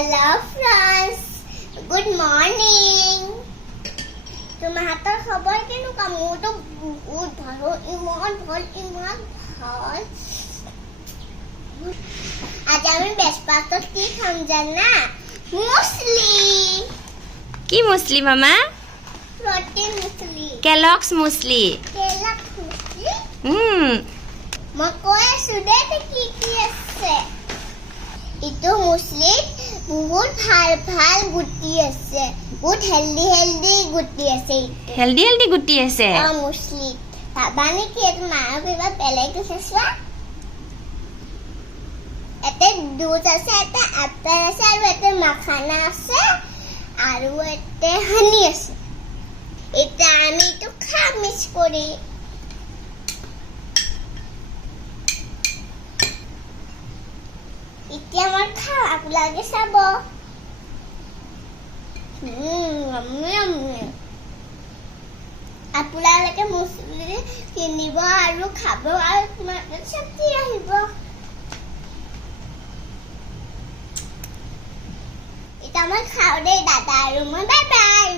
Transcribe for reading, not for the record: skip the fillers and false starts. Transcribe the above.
Hello friends, good morning. তোমাহাতৰ খবৰ কেনেকুৱা? মোৰতো বহুত ভাল, ইমান ভাল। আজি আমি ব্ৰেকফাষ্টত কি খাম জানা? মুছলি। কি মুছলি মামা? Protein muesli. কেলক্স মুছলি। কেলক্স মুছলি? মই কৈ আছো দেই কি কি আছে। ইটো মুছলিত বহুত ভাল গুটি আছে, বহুত হেল্দি গুটি আছে। হেল্দি গুটি আছে মুছলিত পাবানে কি? এইটো মাৰ কিবা বেলেগ আছে চোৱা। এতে দুধ আছে, এতে আপেল আছে, আৰু এতে মাখানা আছে, আৰু এতে হানি আছে। এতিয়া আমি এইটো খাম মিক্স কৰি। এতিয়া মই খাওঁ, আপোনালোকে চাব। আপোনালোকে মুছলি কিনিব আৰু খাব, আৰু তোমাৰ শক্তি আহিব। এতিয়া মই খাওঁ দেই দাদা আৰু মই, বাই বাই।